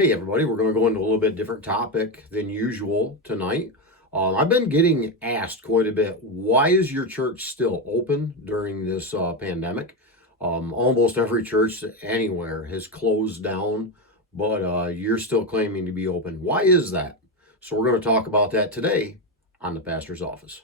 Hey everybody, we're going to go into a little bit different topic than usual tonight. I've been getting asked quite a bit, why is your church still open during this pandemic? Almost every church anywhere has closed down, but you're still claiming to be open. Why is that? So we're going to talk about that today on the pastor's office.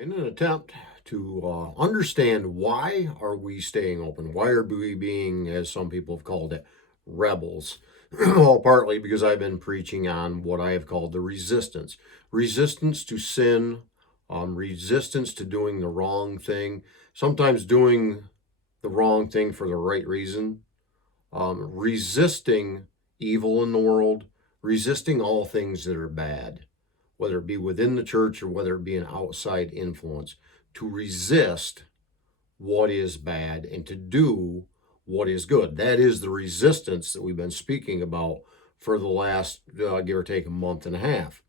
In an attempt to understand why are we staying open, why are we being, as some people have called it, rebels? Well, partly because I've been preaching on what I have called the resistance to sin, resistance to doing the wrong thing, sometimes doing the wrong thing for the right reason, resisting evil in the world, resisting all things that are bad, whether it be within the church or whether it be an outside influence, to resist what is bad and to do what is good. That is the resistance that we've been speaking about for the last, give or take, a month and a half.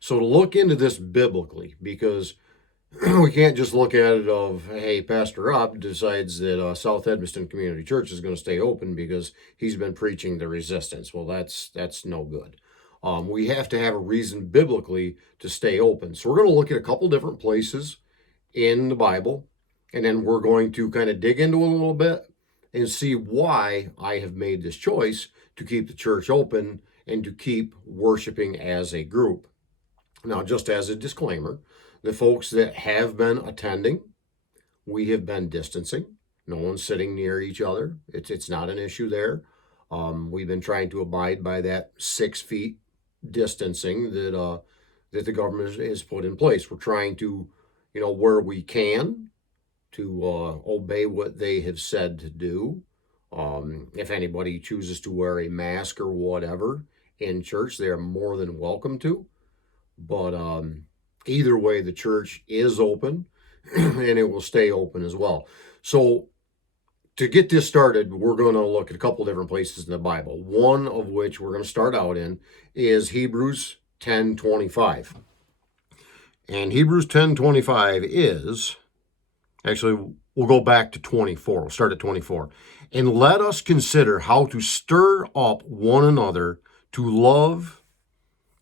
So to look into this biblically, because we can't just look at it of, hey, Pastor Rob decides that South Edmiston Community Church is going to stay open because he's been preaching the resistance. Well, that's no good. We have to have a reason biblically to stay open. So we're going to look at a couple different places in the Bible, and then we're going to kind of dig into it a little bit and see why I have made this choice to keep the church open and to keep worshiping as a group. Now, just as a disclaimer, the folks that have been attending, we have been distancing. No one's sitting near each other. It's not an issue there. We've been trying to abide by that 6 feet distancing that the government has put in place. We're trying to, where we can, to obey what they have said to do. If anybody chooses to wear a mask or whatever in church, they are more than welcome to. But either way, the church is open and it will stay open as well. So to get this started, we're going to look at a couple different places in the Bible. One of which we're going to start out in is Hebrews 10:25. And Hebrews 10:25 is, actually, we'll go back to 24. We'll start at 24. And let us consider how to stir up one another to love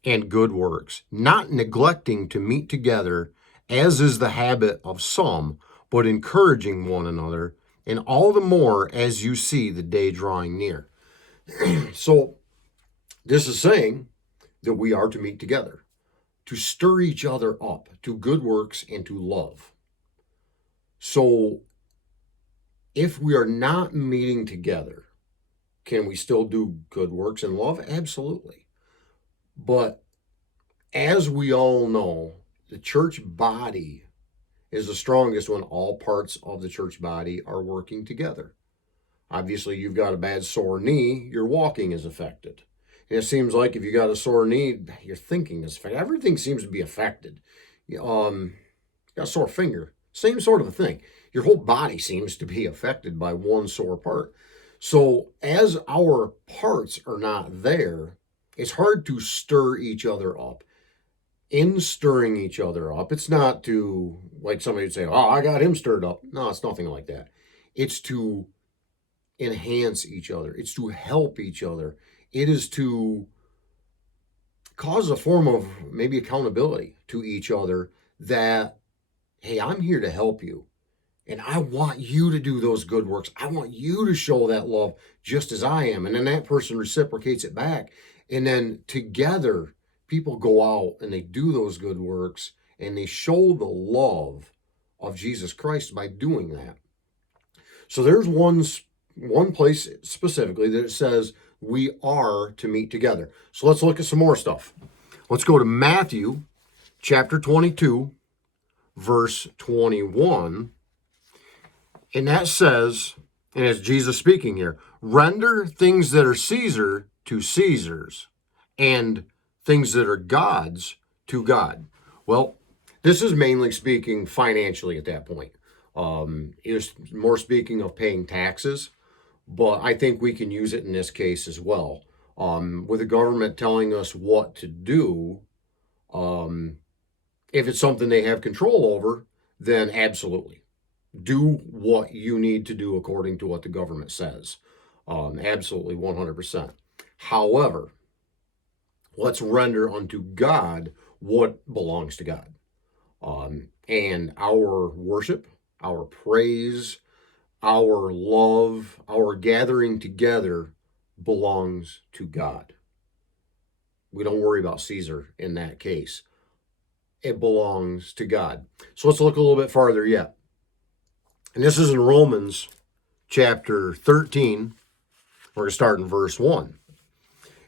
and good works, not neglecting to meet together, as is the habit of some, but encouraging one another, and all the more as you see the day drawing near. So this is saying that we are to meet together, to stir each other up to good works and to love. So if we are not meeting together, can we still do good works and love? Absolutely. But as we all know, the church body is the strongest when all parts of the church body are working together. Obviously, you've got a bad sore knee, your walking is affected. And it seems like if you got a sore knee, your thinking is affected. Everything seems to be affected. Got a sore finger, same sort of a thing. Your whole body seems to be affected by one sore part. So as our parts are not there, it's hard to stir each other up. In stirring each other up, it's not to, like somebody would say, oh, I got him stirred up. No, it's nothing like that. It's to enhance each other. It's to help each other. It is to cause a form of maybe accountability to each other that, hey, I'm here to help you. And I want you to do those good works. I want you to show that love just as I am. And then that person reciprocates it back. And then together, people go out and they do those good works and they show the love of Jesus Christ by doing that. So there's one place specifically that it says we are to meet together. So let's look at some more stuff. Let's go to Matthew chapter 22, verse 21. And that says, and it's Jesus speaking here, render things that are Caesar to Caesar's, and things that are God's to God. Well, this is mainly speaking financially at that point. It was more speaking of paying taxes. but I think we can use it in this case as well. With the government telling us what to do, if it's something they have control over, then absolutely do what you need to do according to what the government says. Absolutely 100%. However, let's render unto God what belongs to God. And our worship, our praise, our love, our gathering together belongs to God. We don't worry about Caesar in that case. It belongs to God. So let's look a little bit farther yet. And this is in Romans chapter 13. We're going to start in verse 1.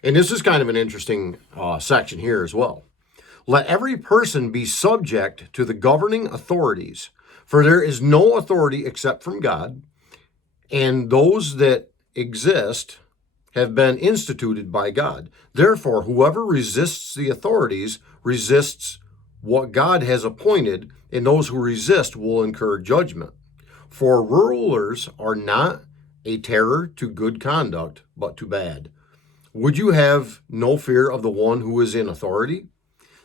And this is kind of an interesting section here as well. Let every person be subject to the governing authorities, for there is no authority except from God, and those that exist have been instituted by God. Therefore, whoever resists the authorities resists what God has appointed, and those who resist will incur judgment. For rulers are not a terror to good conduct, but to bad. Would you have no fear of the one who is in authority?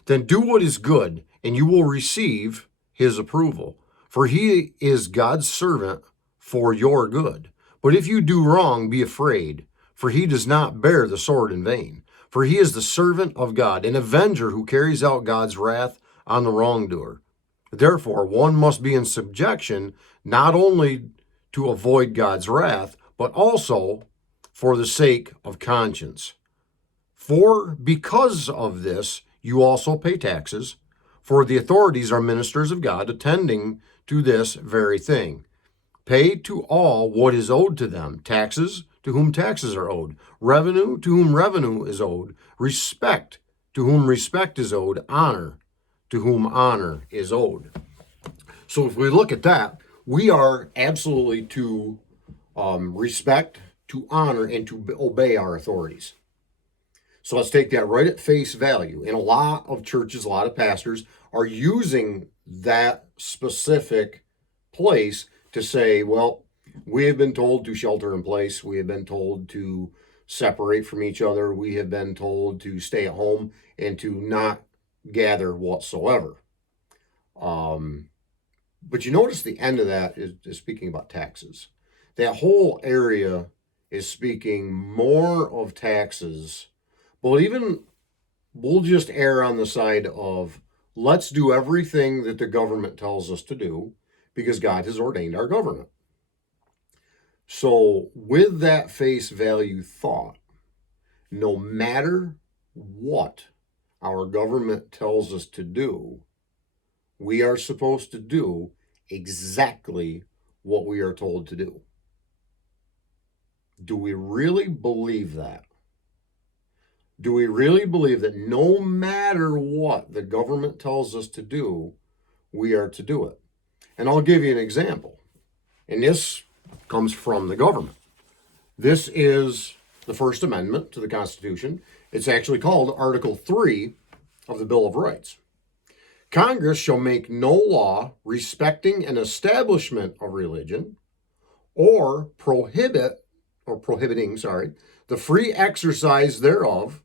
Then do what is good, and you will receive his approval. For he is God's servant for your good. But if you do wrong, be afraid, for he does not bear the sword in vain. For he is the servant of God, an avenger who carries out God's wrath on the wrongdoer. Therefore, one must be in subjection, not only to avoid God's wrath, but also for the sake of conscience. For because of this, you also pay taxes, for the authorities are ministers of God, attending to this very thing. Pay to all what is owed to them, taxes to whom taxes are owed, revenue to whom revenue is owed, respect to whom respect is owed, honor to whom honor is owed. So if we look at that, we are absolutely to respect, to honor, and to obey our authorities. So let's take that right at face value. And a lot of churches, a lot of pastors are using that specific place to say, well, we have been told to shelter in place. We have been told to separate from each other. We have been told to stay at home and to not gather whatsoever. But you notice the end of that is speaking about taxes. That whole area is speaking more of taxes. Well, even we'll just err on the side of let's do everything that the government tells us to do because God has ordained our government. So with that face value thought, no matter what our government tells us to do, we are supposed to do exactly what we are told to do. Do we really believe that? Do we really believe that no matter what the government tells us to do, we are to do it? And I'll give you an example. And this comes from the government. This is the First Amendment to the Constitution. It's actually called Article 3 of the Bill of Rights. Congress shall make no law respecting an establishment of religion or prohibiting, the free exercise thereof,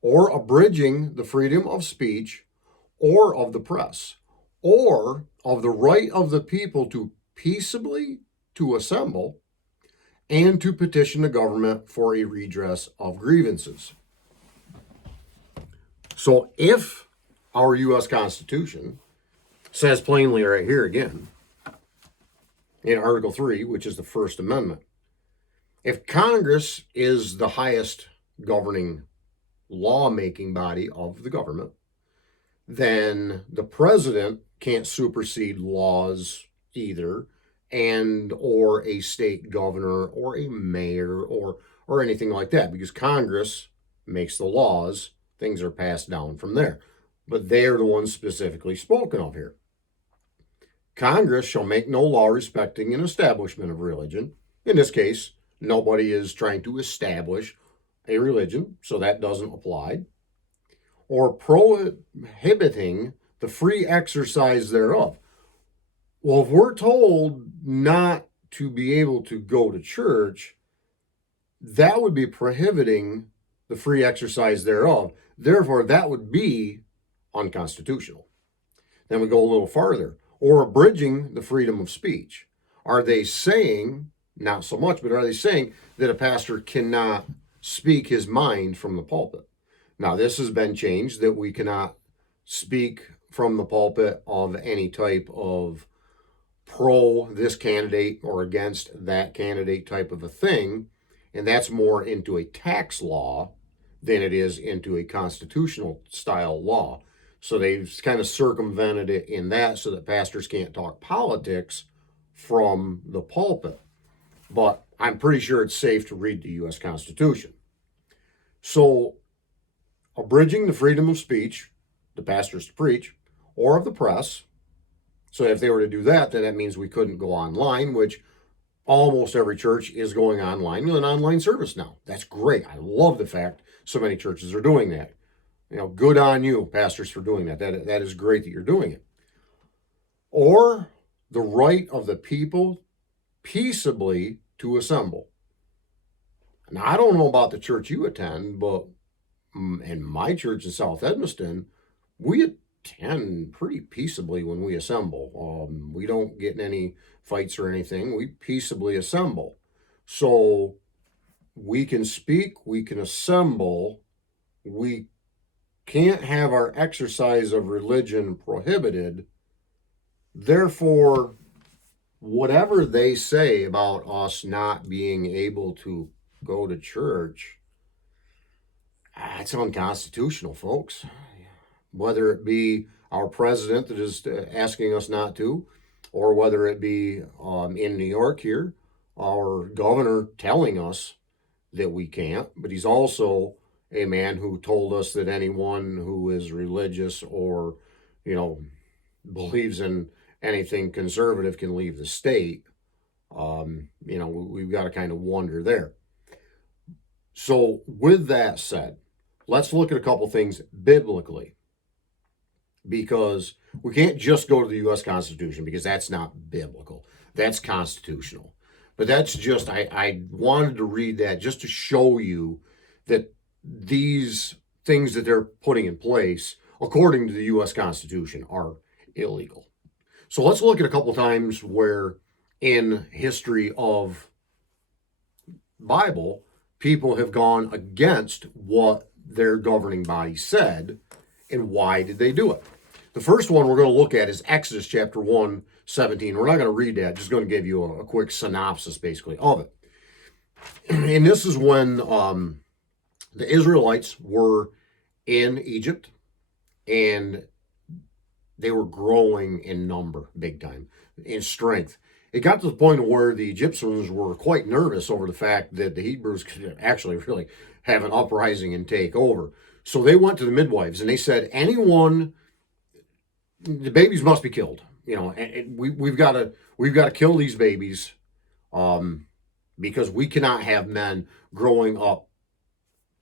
or abridging the freedom of speech, or of the press, or of the right of the people to peaceably to assemble, and to petition the government for a redress of grievances. So if our U.S. Constitution says plainly right here again, in Article 3, which is the First Amendment, if Congress is the highest governing lawmaking body of the government, then the president can't supersede laws either, and or a state governor or a mayor or anything like that, because Congress makes the laws. Things are passed down from there, but they are the ones specifically spoken of here. Congress shall make no law respecting an establishment of religion. In this case, nobody is trying to establish a religion, so that doesn't apply. Or prohibiting the free exercise thereof. Well, if we're told not to be able to go to church, that would be prohibiting the free exercise thereof. Therefore, that would be unconstitutional. Then we go a little farther, or abridging the freedom of speech. Are they saying, not so much, but are they saying that a pastor cannot speak his mind from the pulpit? Now, this has been changed, that we cannot speak from the pulpit of any type of pro this candidate or against that candidate type of a thing. And that's more into a tax law than it is into a constitutional style law. So they've kind of circumvented it in that so that pastors can't talk politics from the pulpit. But I'm pretty sure it's safe to read the U.S. Constitution. So abridging the freedom of speech, the pastors to preach, or of the press. So if they were to do that, then that means we couldn't go online, which almost every church is going online with an online service now. That's great. I love the fact so many churches are doing that. Good on you, pastors, for doing that. That is great that you're doing it. Or the right of the people peaceably to assemble. Now, I don't know about the church you attend, but in my church in South Edmiston, we attend pretty peaceably when we assemble. We don't get in any fights or anything. We peaceably assemble. So we can speak, we can assemble, we can't have our exercise of religion prohibited. Therefore, whatever they say about us not being able to go to church, it's unconstitutional, folks. Whether it be our president that is asking us not to, or whether it be in New York here, our governor telling us that we can't, but he's also a man who told us that anyone who is religious or, believes in anything conservative can leave the state. We've got to kind of wonder there. So with that said, let's look at a couple things biblically, because we can't just go to the U.S. Constitution because that's not biblical. That's constitutional. But that's just, I wanted to read that just to show you that these things that they're putting in place, according to the U.S. Constitution, are illegal. So let's look at a couple times where in history of Bible, people have gone against what their governing body said, and why did they do it? The first one we're going to look at is Exodus chapter 1:17. We're not going to read that, just going to give you a quick synopsis basically of it. And this is when the Israelites were in Egypt, and they were growing in number big time, in strength. It got to the point where the Egyptians were quite nervous over the fact that the Hebrews could actually really have an uprising and take over. So they went to the midwives and they said, the babies must be killed. And we've got to kill these babies, because we cannot have men growing up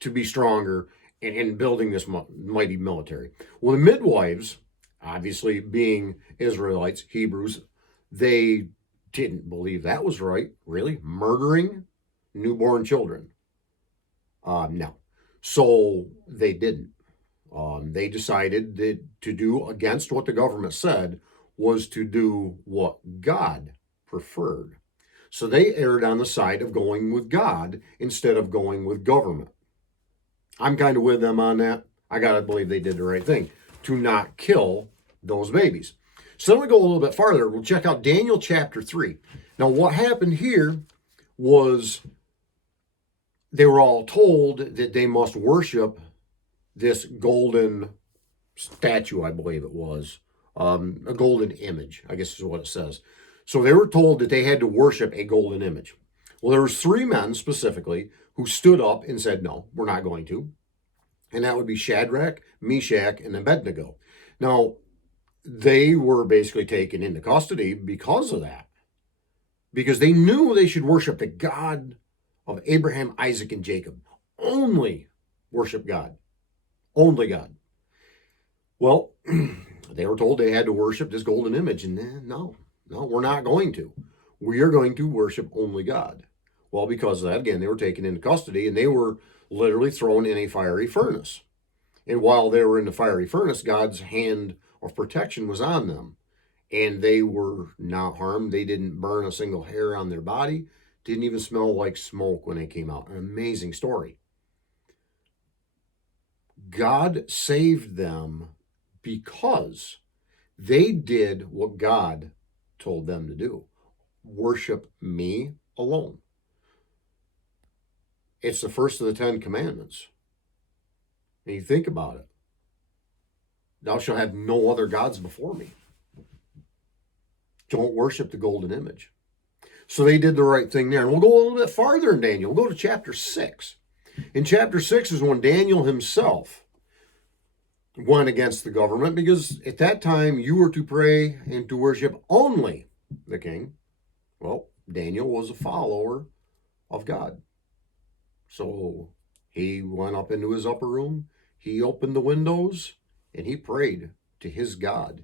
to be stronger and building this mighty military. Well, the midwives, obviously being Israelites, Hebrews, they didn't believe that was right. Really? Murdering newborn children? No. So they didn't. They decided that to do against what the government said was to do what God preferred. So they erred on the side of going with God instead of going with government. I'm kind of with them on that. I got to believe they did the right thing to not kill those babies. So then we go a little bit farther. We'll check out Daniel chapter 3. Now, what happened here was they were all told that they must worship this golden statue, I believe it was, a golden image, I guess is what it says. So they were told that they had to worship a golden image. Well, there was 3 men specifically who stood up and said, no, we're not going to. And that would be Shadrach, Meshach, and Abednego. Now, they were basically taken into custody because of that. Because they knew they should worship the God of Abraham, Isaac, and Jacob. Only worship God. Only God. Well, they were told they had to worship this golden image. And no, we're not going to. We are going to worship only God. Well, because of that, again, they were taken into custody and they were literally thrown in a fiery furnace. And while they were in the fiery furnace, God's hand of protection was on them. And they were not harmed. They didn't burn a single hair on their body. Didn't even smell like smoke when they came out. An amazing story. God saved them because they did what God told them to do. Worship me alone. It's the first of the 10 commandments. And you think about it. Thou shalt have no other gods before me. Don't worship the golden image. So they did the right thing there. And we'll go a little bit farther in Daniel. We'll go to chapter 6. In chapter 6 is when Daniel himself went against the government, because at that time you were to pray and to worship only the king. Well, Daniel was a follower of God. So he went up into his upper room, he opened the windows, and he prayed to his God.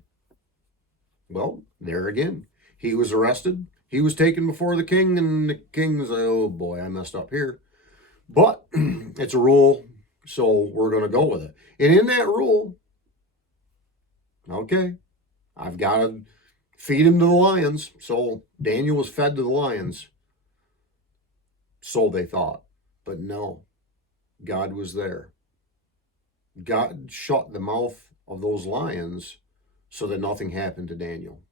Well, there again, he was arrested. He was taken before the king, and the king was like, oh boy, I messed up here. But it's a rule, so we're going to go with it. And in that rule, okay, I've got to feed him to the lions. So Daniel was fed to the lions. So they thought. But no, God was there. God shut the mouth of those lions so that nothing happened to Daniel.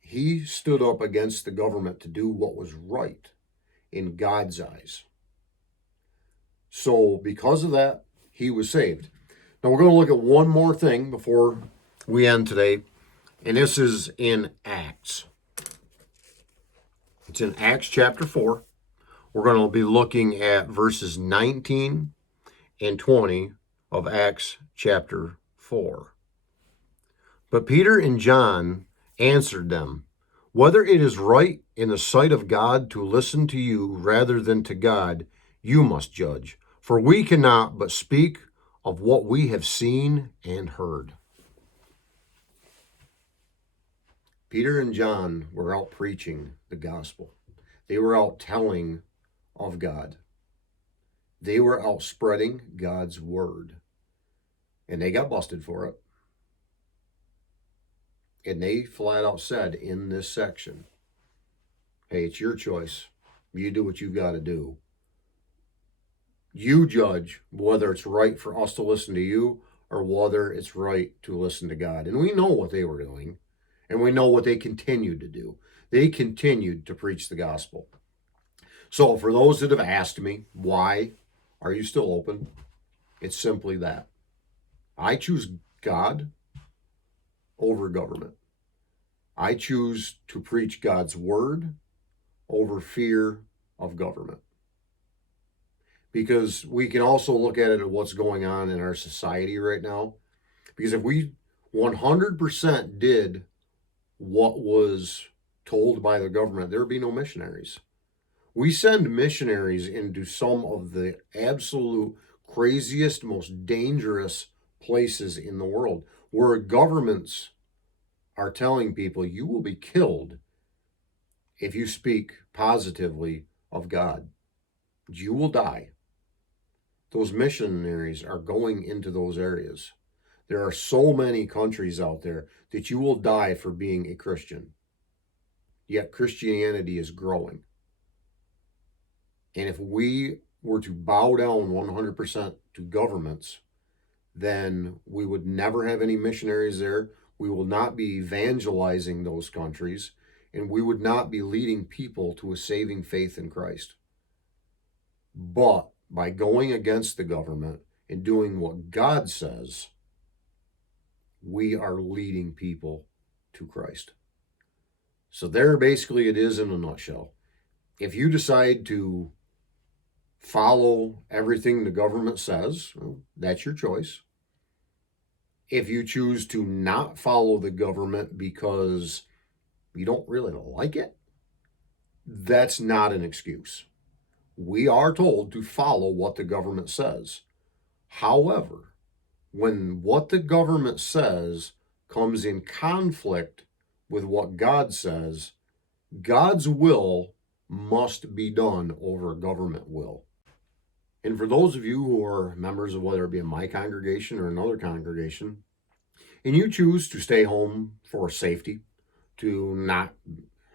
He stood up against the government to do what was right in God's eyes. So because of that, he was saved. Now we're going to look at one more thing before we end today, and this is in Acts. It's in Acts chapter 4. We're going to be looking at verses 19 and 20 of Acts chapter 4. But Peter and John answered them, whether it is right in the sight of God to listen to you rather than to God, you must judge. For we cannot but speak of what we have seen and heard. Peter and John were out preaching the gospel. They were out telling of God. They were out spreading God's word. And they got busted for it. And they flat out said in this section, hey, it's your choice. You do what you've got to do. You judge whether it's right for us to listen to you or whether it's right to listen to God. And we know what they were doing. And we know what they continued to do. They continued to preach the gospel. So for those that have asked me, why are you still open? It's simply that. I choose God over government. I choose to preach God's word over fear of government. Because we can also look at it at what's going on in our society right now. Because if we 100% did what was told by the government, there would be no missionaries. We send missionaries into some of the absolute craziest, most dangerous places in the world, where governments are telling people you will be killed if you speak positively of God. You will die. Those missionaries are going into those areas. There are so many countries out there that you will die for being a Christian. Yet Christianity is growing. And if we were to bow down 100% to governments, then we would never have any missionaries there. We will not be evangelizing those countries, and we would not be leading people to a saving faith in Christ. But by going against the government and doing what God says, we are leading people to Christ. So there basically it is in a nutshell. If you decide to follow everything the government says, well, that's your choice. If you choose to not follow the government because you don't really like it, that's not an excuse. We are told to follow what the government says. However, when what the government says comes in conflict with what God says, God's will must be done over government will. And for those of you who are members of whether it be in my congregation or another congregation, and you choose to stay home for safety, to not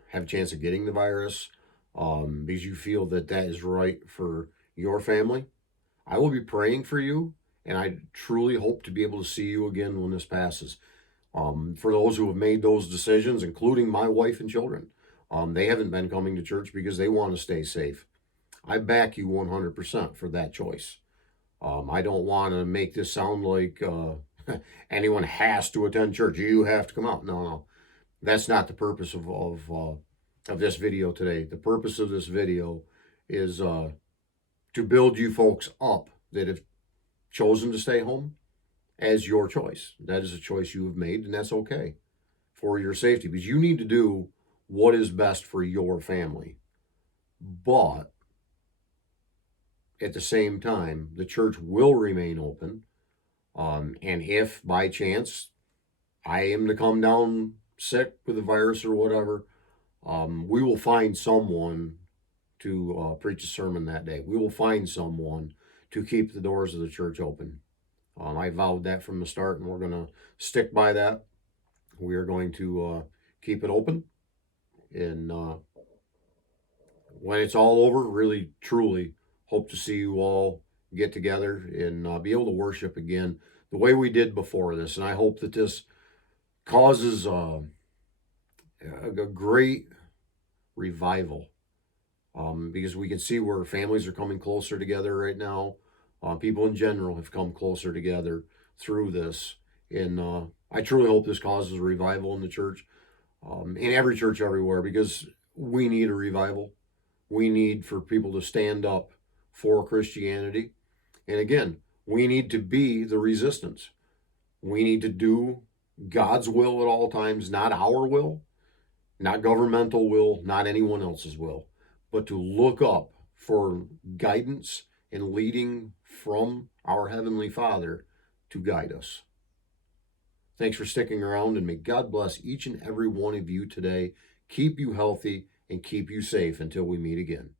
have a chance of getting the virus, because you feel that that is right for your family, I will be praying for you, and I truly hope to be able to see you again when this passes. For those who have made those decisions, including my wife and children, they haven't been coming to church because they want to stay safe. I back you 100% for that choice. I don't want to make this sound like anyone has to attend church. You have to come out. No, no, that's not the purpose of this video today. The purpose of this video is to build you folks up that have chosen to stay home as your choice. That is a choice you have made, and that's okay for your safety, because you need to do what is best for your family. But at the same time, the church will remain open. And if by chance I am to come down sick with the virus or whatever, we will find someone to preach a sermon that day. We will find someone to keep the doors of the church open. I vowed that from the start, and we're going to stick by that. We are going to keep it open. And when it's all over, really, truly hope to see you all get together and be able to worship again the way we did before this. And I hope that this causes a great revival, because we can see where families are coming closer together right now. People in general have come closer together through this. And I truly hope this causes a revival in the church, in every church everywhere, because we need a revival. We need for people to stand up for Christianity. And again, we need to be the resistance. We need to do God's will at all times, not our will, not governmental will, not anyone else's will, but to look up for guidance and leading from our Heavenly Father to guide us. Thanks for sticking around, and may God bless each and every one of you today, keep you healthy, and keep you safe until we meet again.